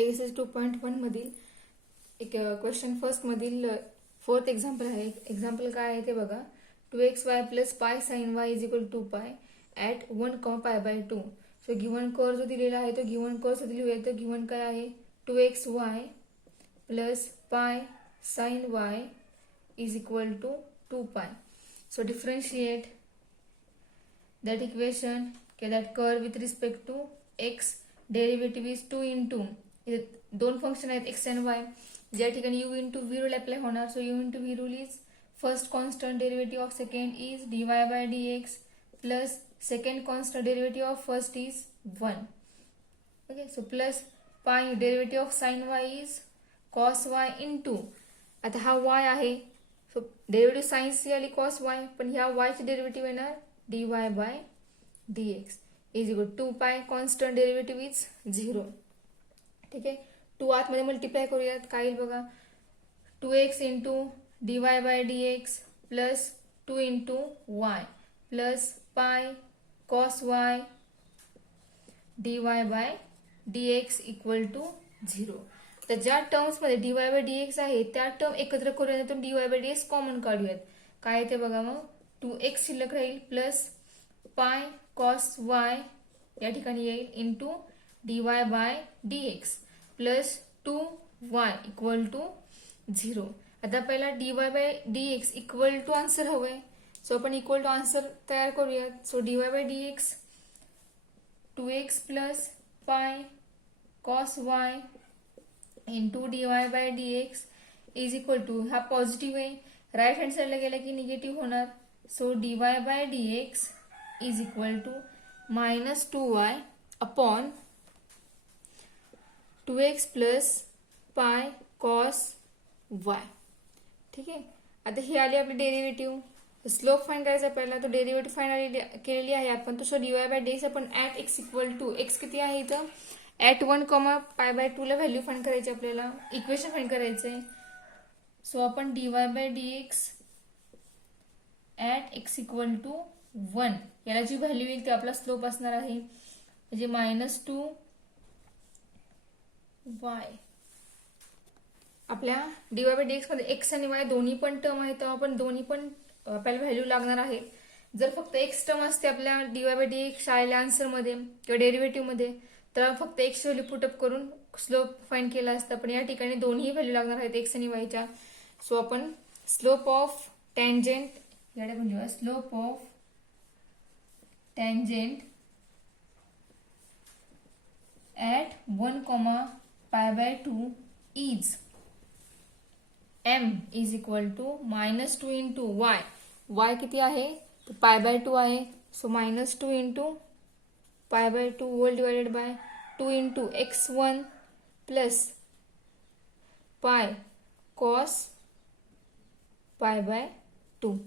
Exercise 2.1 मधील एक question first मधील फोर्थ एक्झाम्पल आहे. एक्झाम्पल काय आहे ते बघा. 2xy plus pi sine Y is equal to pi at 1,π/2. So given curve जो दिलेला आहे तो गिव्हन कर्व दिलेला तर गिव्हन काय आहे 2xy plus pi sine Y is equal to 2π. So differentiate that equation. Okay, that curve with respect to x derivative is 2 into दोन function आहेत x and y. ज्या ठिकाणी u into v rule apply होणार. So u into v rule is first constant derivative of second is dy by dx plus second constant derivative of first is 1. Okay, so plus pi derivative of sin y is cos y into आता हा y आहे. So derivative science आली cos y, पण ह्या y ची derivative येणार dy by dx is equal 2π. Constant derivative is 0. ठीक आहे. 2 आतमध्ये मल्टिप्लाय करूयात. काय येईल बघा 2x into dy by dx plus 2 into y plus pi cos y dy by dx equal to 0. तर ज्या टर्म्स मध्ये dy बाय dx आहे त्या टर्म एकत्र करूया, तर dy बाय dx कॉमन काढूयात. काय ते बघा मग 2x शिल्लक राहील प्लस पाय कॉस y या ठिकाणी येईल into dy by dx plus 2y equal to 0. आता पहिला dy by dx equal to answer हवंय. सो आपण इक्वल टू आन्सर तयार करूयात. So dy by dx 2x plus pi cos y into dy by dx is equal to हा positive आहे, right hand साईडला गेला की निगेटिव्ह होणार. So dy by dx is equal to minus 2y upon 2x plus pi cos y. ठीक आहे. आता ही आली आपली डेरिव्हेटिव्ह. स्लोप फाइंड करायचा पहिला, तो डेरिव्हेटिव्ह फाइंड केलेली आहे आपण. तो dy बाय dx आपण at x equal to x किती आहे इथं ॲट 1,π/2 ला व्हॅल्यू फाइंड करायची आपल्याला, इक्वेशन फाइंड करायचंय. सो आपण dy by dx at x equal to 1 याला जी व्हॅल्यू येईल ते आपला स्लोप असणार आहे, म्हणजे मायनस 2y. आपल्या dy बाय dx मध्ये x आणि y दोन्ही पण टर्म आहेत, तेव्हा आपण दोन्ही पण आपल्याला व्हॅल्यू लागणार आहे. जर फक्त x टर्म असते आपल्या dy बाय dx शाळेच्या आन्सर मध्ये किंवा डेरिव्हेटिव्ह मध्ये, तर फक्त x व्हॅल्यू पुटअप करून स्लोप फाइंड केला असता. पण या ठिकाणी दोन्ही व्हॅल्यू लागणार आहेत x आणि y च्या. सो आपण स्लोप ऑफ टँजेंट याकडे पण घेऊया. Slope of tangent at 1,π/2 is m is equal to minus 2 into y. y किती आहे तर π/2 आहे. So minus 2 into π/2 whole divided by 2 into x1 plus pi cos π/2.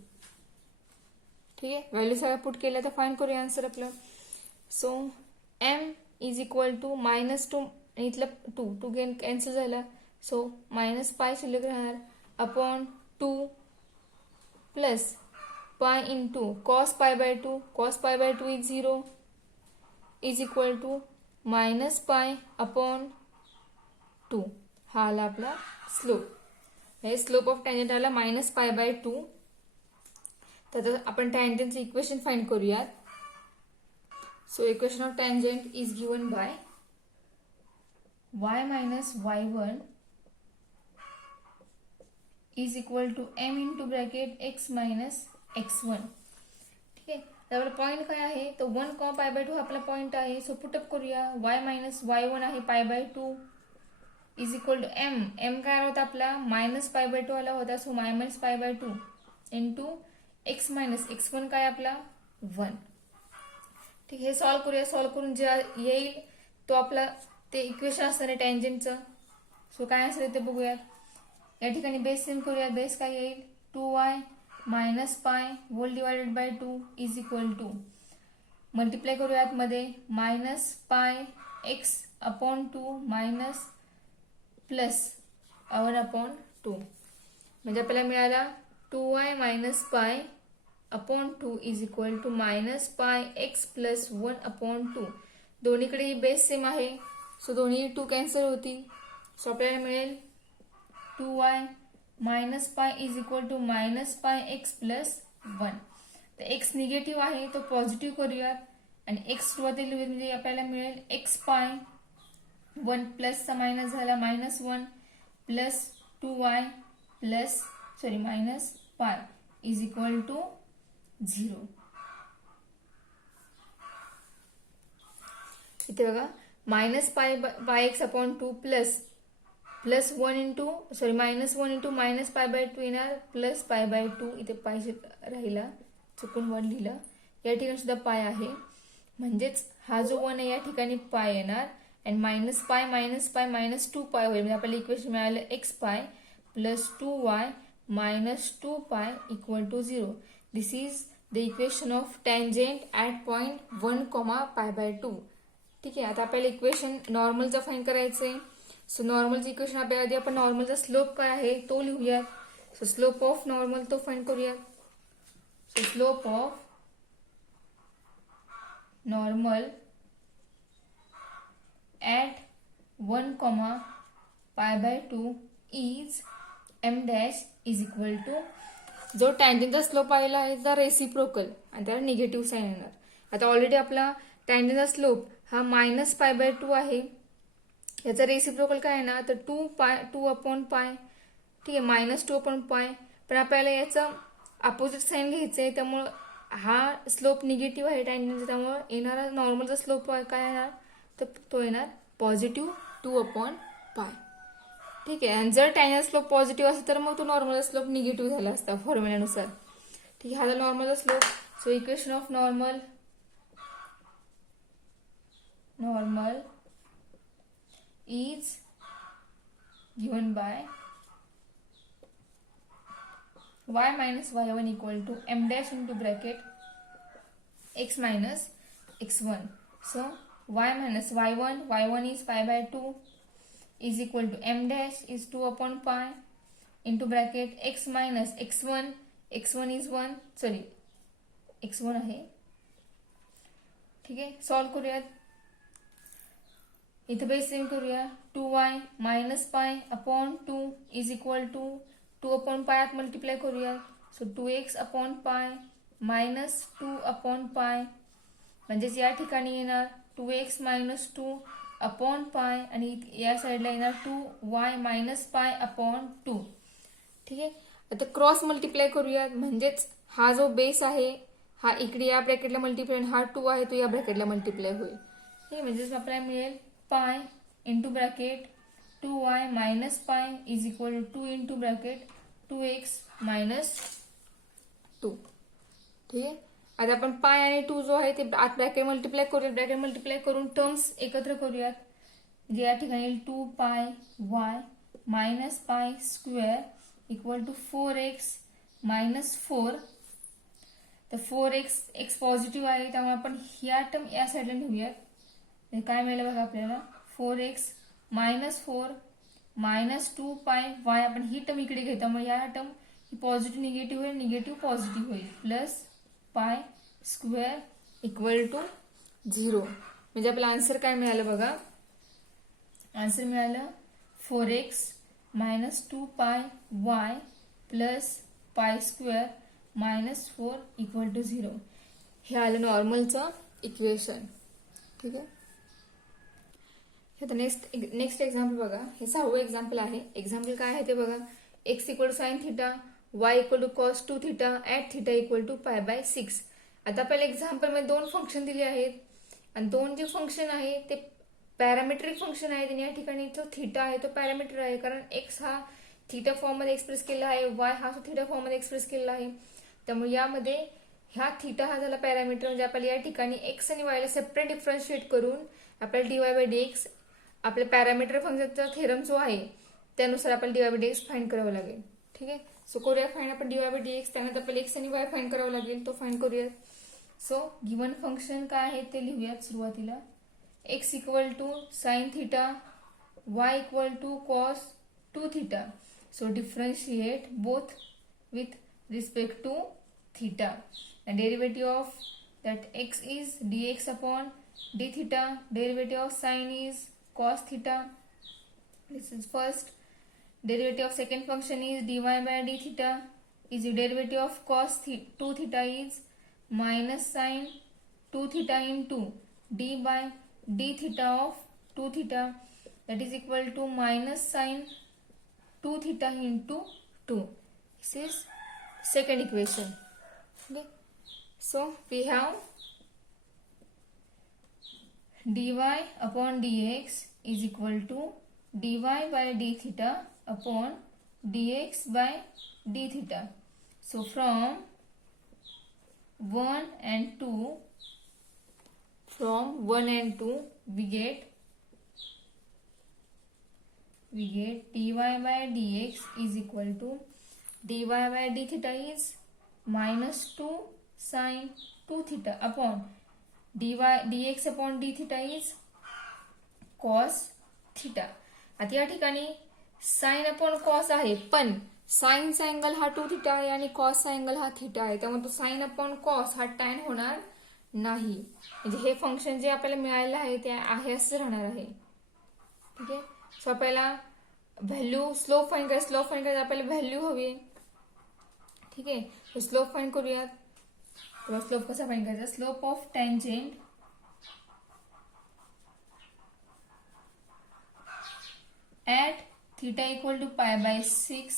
ठीक आहे. व्हॅल्यू सगळ्या पुट केल्या तर फाइंड करूया आन्सर आपलं. So m is equal to minus 2 इथलं 2 गेन कॅन्सल झाला. सो मायनस पाय शिल्लक राहणार upon 2 plus pi into cos π/2. Cos π/2 is 0 is equal to minus pi upon 2. हा आला आपला स्लोप. हे स्लोप ऑफ टँजेंट आला मायनस π/2. तर आपण टँजेंटचे इक्वेशन फाइंड करूयात. So equation of tangent is given by y minus y1 is equal to m into bracket x minus x1. ठीक आहे. तर पॉईंट काय आहे तर 1,π/2 आपला पॉईंट आहे. सो पुटअप करूया. y मायनस y1 आहे π/2 इज इक्वल टू m काय होता आपला मायनस π/2 आला होता. So minus π/2 into x minus x1 काय आपला 1. ठीक. हे सॉल्व्ह करूया. सॉल्व्ह करून जे येईल तो आपला ते इक्वेशन असणार आहे टँजेंटचं. सो काय असेल ते बघूयात. या ठिकाणी बेस सेम करूया. बेस काय येईल 2y minus pi whole divided by 2 is equal to multiply करूयात मध्ये minus pi x upon 2 minus plus 1/2 म्हणजे आपल्याला मिळाला 2y minus pi upon 2 is equal to minus pi x plus 1/2. दोन्हीकडे ही बेस सेम आहे. सो दोन्ही 2 कॅन्सल होतील. सो आपल्याला मिळेल 2y minus pi is equal to minus pi x plus 1. तर एक्स निगेटिव्ह आहे तो पॉझिटिव्ह करूयात आणि एक्स सुरुवातीला म्हणजे आपल्याला मिळेल एक्स पाय 1 प्लसचा मायनस झाला minus 1 plus 2y plus minus pi is equal to 0. इथे बघा minus pi x upon 2 plus 1 into minus 1 into minus pi by 2 येणार प्लस पाय बाय 2. इथे पाय राहिला चुकून 1 लिहिलं. या ठिकाणी सुद्धा पाय आहे म्हणजेच हा जो 1 आहे या ठिकाणी पाय येणार आणि मायनस पाय मायनस 2 पाय होईल. म्हणजे आपल्याला इक्वेशन मिळालं एक्स पाय plus 2y minus 2 pi equal to 0. This is the equation of tangent at point 1, pi by 2. ठीक आहे. आता आपल्याला इक्वेशन नॉर्मलचा फाईंड करायचं आहे. सो नॉर्मलचं इक्वेशन आपल्याला आधी आपण नॉर्मलचा स्लोप काय आहे तो लिहूयात. सो स्लोप ऑफ नॉर्मल तो फाईंड करूयात. So slope of normal at 1, pi by 2 is m dash is equal to जो टँजेंटचा स्लोप आलेला आहे त्याचा रेसिप्रोकल आणि त्याला निगेटिव्ह साईन येणार. आता ऑलरेडी आपला टँजेंटचा स्लोप हा मायनस पाय बाय 2 आहे. याचा रेसिप्रोकल काय आहे ना तर 2 अपॉन पाय. ठीक आहे मायनस 2 अपॉन पाय. पण आपल्याला याचं अपोजिट साईन घ्यायचं आहे त्यामुळं हा स्लोप निगेटिव्ह आहे टँजेंटचा त्यामुळे येणारा नॉर्मलचा स्लोप काय येणार तर तो येणार पॉझिटिव्ह 2 अपॉन पाय. ठीक आहे. आणि जर टँजेंट स्लोप पॉझिटिव्ह असेल तर मग तो नॉर्मलचा स्लोप निगेटिव्ह झाला असता फॉर्म्युल्यानुसार. ठीक आहे. हा झाला नॉर्मलचा slope. So equation of normal is given by y minus y1 equal to m dash into bracket x minus x1. So y minus y1 is pi by 2 is equal to m dash is 2 upon pi into bracket x minus x1 is 1 x1 आहे. ठीक आहे. Solve करूयात. इथे base same करूया. 2y minus pi upon 2 is equal to 2 upon pi आत multiply करूया. So 2x upon pi minus 2 upon pi म्हणजेच या ठिकाणी येणार 2x मायनस 2 अपॉन पाय आणि या साईडला येणार 2y मायनस पाय अपॉन 2. ठीक आहे. आता क्रॉस मल्टिप्लाय करूयात म्हणजेच हा जो बेस आहे हा इकडे या ब्रॅकेटला मल्टिप्लाय हा 2 आहे तो या ब्रॅकेटला मल्टिप्लाय होईल. ठीक आहे. म्हणजेच आपल्याला मिळेल pi into bracket 2y minus pi is equal to 2 into bracket 2x minus 2. ठीक आहे. आता आपण पाय आणि 2 जो आहे ते आत ब्रॅकेट मल्टिप्लाय करूयात. ब्रॅकेट मल्टिप्लाय करून टर्म्स एकत्र करूयात. म्हणजे या ठिकाणी 2 pi y minus pi square equal to 4x minus 4. तर 4x पॉझिटिव्ह आहे त्यामुळे आपण ह्या टर्म या साईडला नेऊयात. काय मिळेल बघा आपल्याला 4x minus 4 minus 2 pi y. आपण ही टर्म इकडे घेतो त्यामुळे या टर्म ही पॉझिटिव्ह निगेटिव्ह होईल निगेटिव्ह पॉझिटिव्ह होईल plus pi square equal to 0. म्हणजे आपला आन्सर काय मिळालं बघा. आन्सर मिळालं 4x minus 2 pi y plus pi square minus 4 equal to 0. हे आलं नॉर्मलचं इक्वेशन. ठीक आहे. आता नेक्स्ट एक्झाम्पल बघा. हे 6वं एक्झाम्पल आहे. एक्झाम्पल काय आहे ते बघा. x equal to sine theta y equal to cos 2 theta at theta equal to pi by 6. आता आपल्याला एक्झाम्पलमध्ये 2 फंक्शन दिले आहेत आणि 2 जे फंक्शन आहे ते पॅरामेट्रिक फंक्शन आहे. आणि या ठिकाणी जो थिटा आहे तो पॅरामीटर आहे कारण x हा थिटा फॉर्म मध्ये एक्सप्रेस केला आहे y हा थिटा फॉर्म मध्ये एक्सप्रेस केला आहे. त्यामुळे यामध्ये ह्या थिटा हा झाला पॅरामीटर. म्हणजे आपल्याला या ठिकाणी x आणि y ला सेपरेट डिफरन्शिएट करून आपल्याला dy बाय dx आपल्या पॅरामीटर फंक्शनचा थेरम जो आहे त्यानुसार आपल्याला dy बाय dx फाइंड करावं लागेल. ठीक आहे. सो करूया फाइंड आपण dy बाय dx. त्यानंतर आपल्याला x आणि y फाइंड करावं लागेल तो फाइंड करूयात. सो गिवन फंक्शन काय आहे ते लिहूयात सुरुवातीला. x equal to sine theta y equal to cos 2 theta. So differentiate both with respect to theta and derivative of that x is dx upon d theta. Derivative of sin is cos theta. This is first. Derivative of second function is dy by d theta. Is the derivative of cos 2 theta is minus sin 2 theta into d by d theta of 2 theta, that is equal to minus sin 2 theta into 2. This is second equation. Okay. So we have dy upon dx is equal to dy by d theta upon dx by d theta. So from 1 and 2, we get dy by dx is equal to dy by d theta is minus 2 sin 2 theta upon dx upon d theta is cos theta. आता या ठिकाणी sine upon cos आहे, पण साइनचा angle हा 2 theta आहे आणि कॉसचा angle हा theta आहे, त्यामुळे तो साइन अपॉन कॉस हा टॅन होणार नाही. म्हणजे हे फंक्शन जे आपल्याला मिळालेलं आहे ते आहे असं राहणार आहे. ठीक आहे. सो आपल्याला व्हॅल्यू स्लोप फाइंड करायचं आपल्याला व्हॅल्यू हवी. ठीक आहे. तर स्लोप फाइंड करूयात. तेव्हा स्लोप कसा फाइंड करायचा? Slope of tangent at theta equal to pi by 6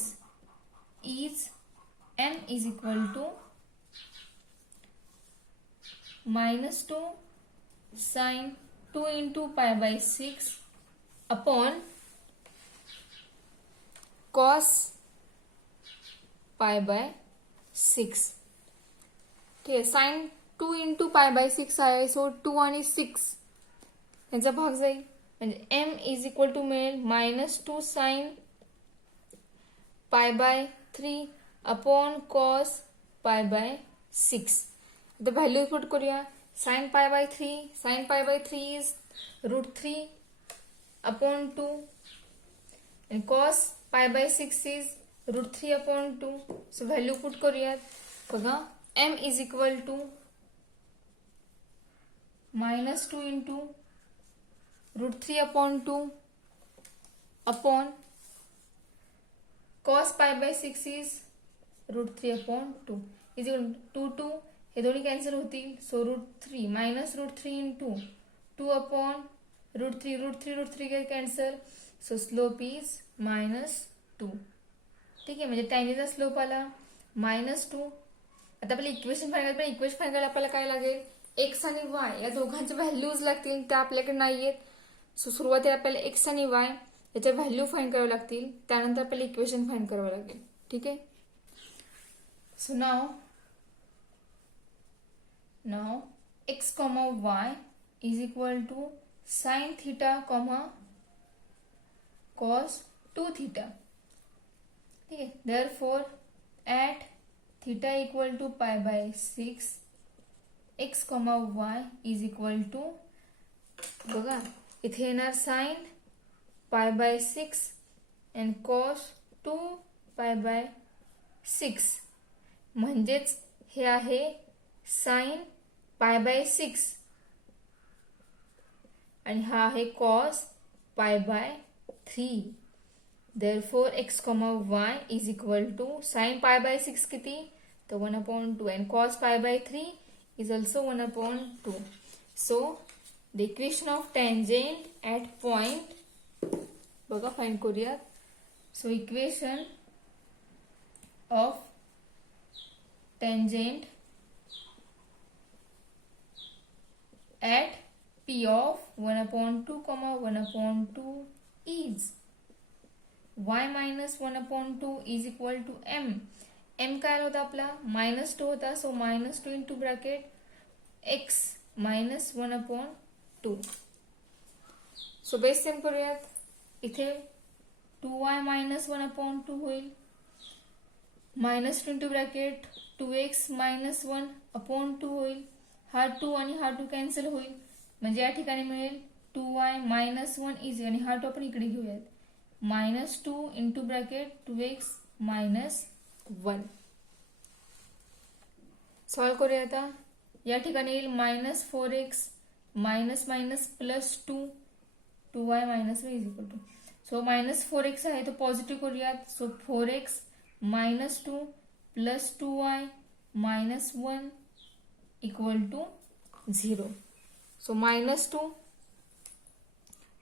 is m is equal to minus 2 sin 2 into pi by 6 upon cos pi by 6. ठीक आहे. साइन 2 into pi by 6 आहे, so 2 आणि 6 यांचा भाग जाईल म्हणजे m इज इक्वल टू मिळेल minus 2 sine pi by 3 upon cos pi by 6. आता व्हॅल्यू पुट करूया. Sine pi by 3 is √3 upon 2 आणि cos pi by 6 is √3 upon 2. So value put करूयात. बघा m is equal to minus 2 into √3 upon 2 upon cos pi by 6 is √3 upon 2 is equal to 2 हे दोन्ही cancel होतील. So √3 minus √3 into 2 upon √3 get cancel. So slope is -2. ठीक आहे. म्हणजे टँजेंटचा slope आला -2. आता आपल्याला इक्वेशन फाइंड करायला आपल्याला काय लागेल? एक्स आणि वाय या दोघांच्या व्हॅल्यूज लागतील, त्या आपल्याकडे नाहीयेत. सो सुरुवातीला आपल्याला एक्स आणि वाय याच्या व्हॅल्यू फाइंड करावं लागतील, त्यानंतर आपल्याला इक्वेशन फाइंड करावं लागेल. ठीक आहे. So now x comma y is equal to sine theta comma cos 2 theta. ठीक आहे. Therefore at theta equal to pi by 6 x comma y is equal to, बघा इथे येणार sign pi by 6 and cos 2 पाय by 6. म्हणजेच हे आहे sign pi by 6 आणि हा आहे cos pi by 3. Therefore x comma y is equal to sine pi by 6 किती? तर 1/2 and cos pi by 3 is also 1/2. So the equation of tangent at point, बघा फाइंड करूया. So equation of tangent at p of 1/2, 1/2 is y minus 1/2 is equal to m. m काय होता आपला? -2 होता. So -2 into bracket x minus 1/2. So base same करूयात. इथे 2y minus 1/2 होईल. -2 into bracket 2x minus 1/2 होईल. हा 2 आणि हा 2 कॅन्सल होईल. म्हणजे या ठिकाणी मिळेल 2y minus 1 इज, आणि हा 2 आपण इकडे घेऊयात. -2 into bracket 2x minus 1. Solve करूया आता. या ठिकाणी येईल -4x minus minus +2 2y minus y is equal to. So minus 4x आहे तो पॉझिटिव्ह करूयात. So 4x minus 2 plus 2y minus 1 equal to 0. So minus 2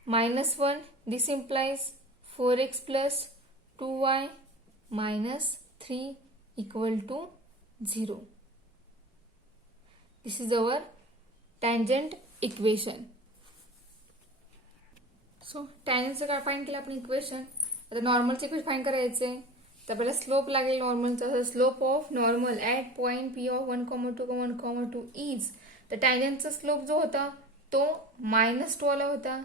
minus 1, this implies 4x plus 2y minus 3 equal to 0. This is our tangent equation. So tangentचं काय find केलं आपण equation. आता नॉर्मलचे equation find करायचे तर आपल्याला स्लोप लागेल नॉर्मलचा. Slope of normal at point P of 1,2,1,2 is. तर टँजंटचा स्लोप जो होता तो -2 आला होता.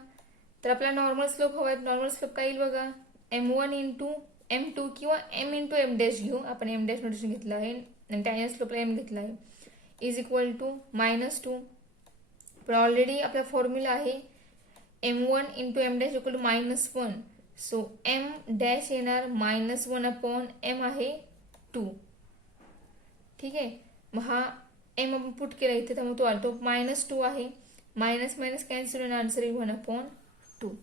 तर आपल्याला नॉर्मल स्लोप हवा आहे. नॉर्मल स्लोप काय येईल बघा, m1 इंटू m2 किंवा m इंटू m डॅश घेऊ. आपण m डॅश नोटेशन घेतलं आहे आणि टँजंट स्लोपला m घेतला आहे. Is equal to -2. पण ऑलरेडी आपला फॉर्म्युला आहे m1 into m dash equal to -1. So m dash येणार -1 अपॉन m आहे 2. ठीक आहे. मग हा m आपण पुट केला इथे त्यामुळे तो आलतो -2 आहे. मायनस मायनस कॅन्सल होऊन आन्सर येईल 1/2.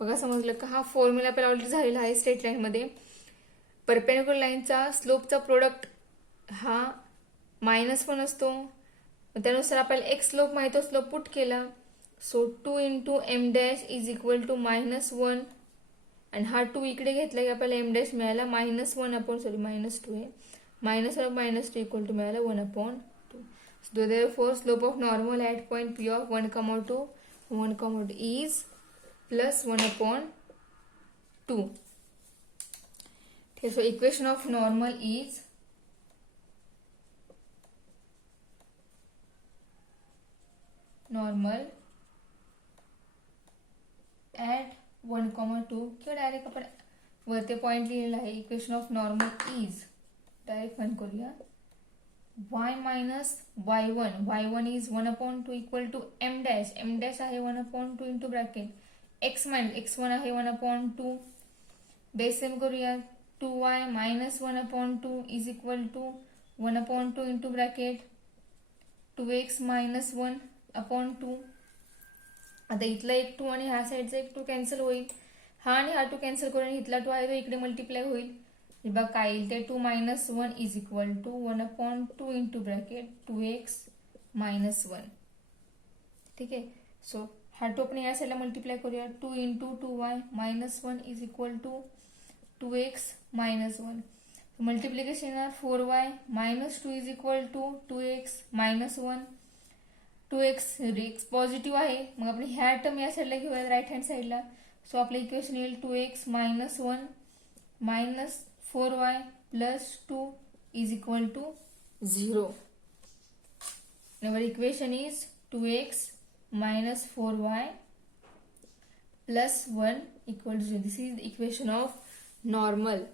बघा समजलं का. हा फॉर्म्युला आपल्याला ऑलरेडी झालेला आहे स्ट्रेट लाईन मध्ये. परपेंडिक्युलर लाईनचा स्लोपचा प्रोडक्ट हा -1 असतो. त्यानुसार आपल्याला एक स्लोप माहिती स्लोप पुट केला. So 2 into m dash is equal to -1 आणि हा 2 इकडे घेतला की आपल्याला m डॅश मिळाला -2 आहे. -2 इक्वल टू मिळाला 1/2. So therefore slope of normal at point P of 1,2 is plus 1/2. Okay, so equation of normal is normal at 1,2 किंवा डायरेक्ट आपण वरते पॉइंट लिहिलेला आहे. Equation of normal is direct find करूया. y minus y1. y1 is 1/2 equal to m dash. m dash आहे 1/2 into bracket. x1 आहे 1/2. Base same करूया. 2y minus 1/2 is equal to 1/2 into bracket 2x minus 1/2. आता इथला एक 2 आणि ह्या साईडचा एक 2 कॅन्सल होईल. हा आणि हा 2 कॅन्सल करून इथला 2 आहे तो इकडे मल्टिप्लाय होईल. बघा काय येईल ते 2 minus 1 is equal to 1/2 into bracket 2x minus 1. ठीक आहे. सो हा 2 आपण या साईडला मल्टिप्लाय करूया. 2 into 2y minus 1 is equal to 2x minus 1. Multiplication येणार 4y minus 2 is equal to 2x minus 1. 2x positive आहे मग आपण ह्या टर्म या साईडला घेऊया राईट हँड साईडला. सो आपलं इक्वेशन येईल 2x minus 1 minus 4y plus 2 is equal to 0. Our equation is 2x minus 4y plus 1 equal to 0. This is the equation of normal.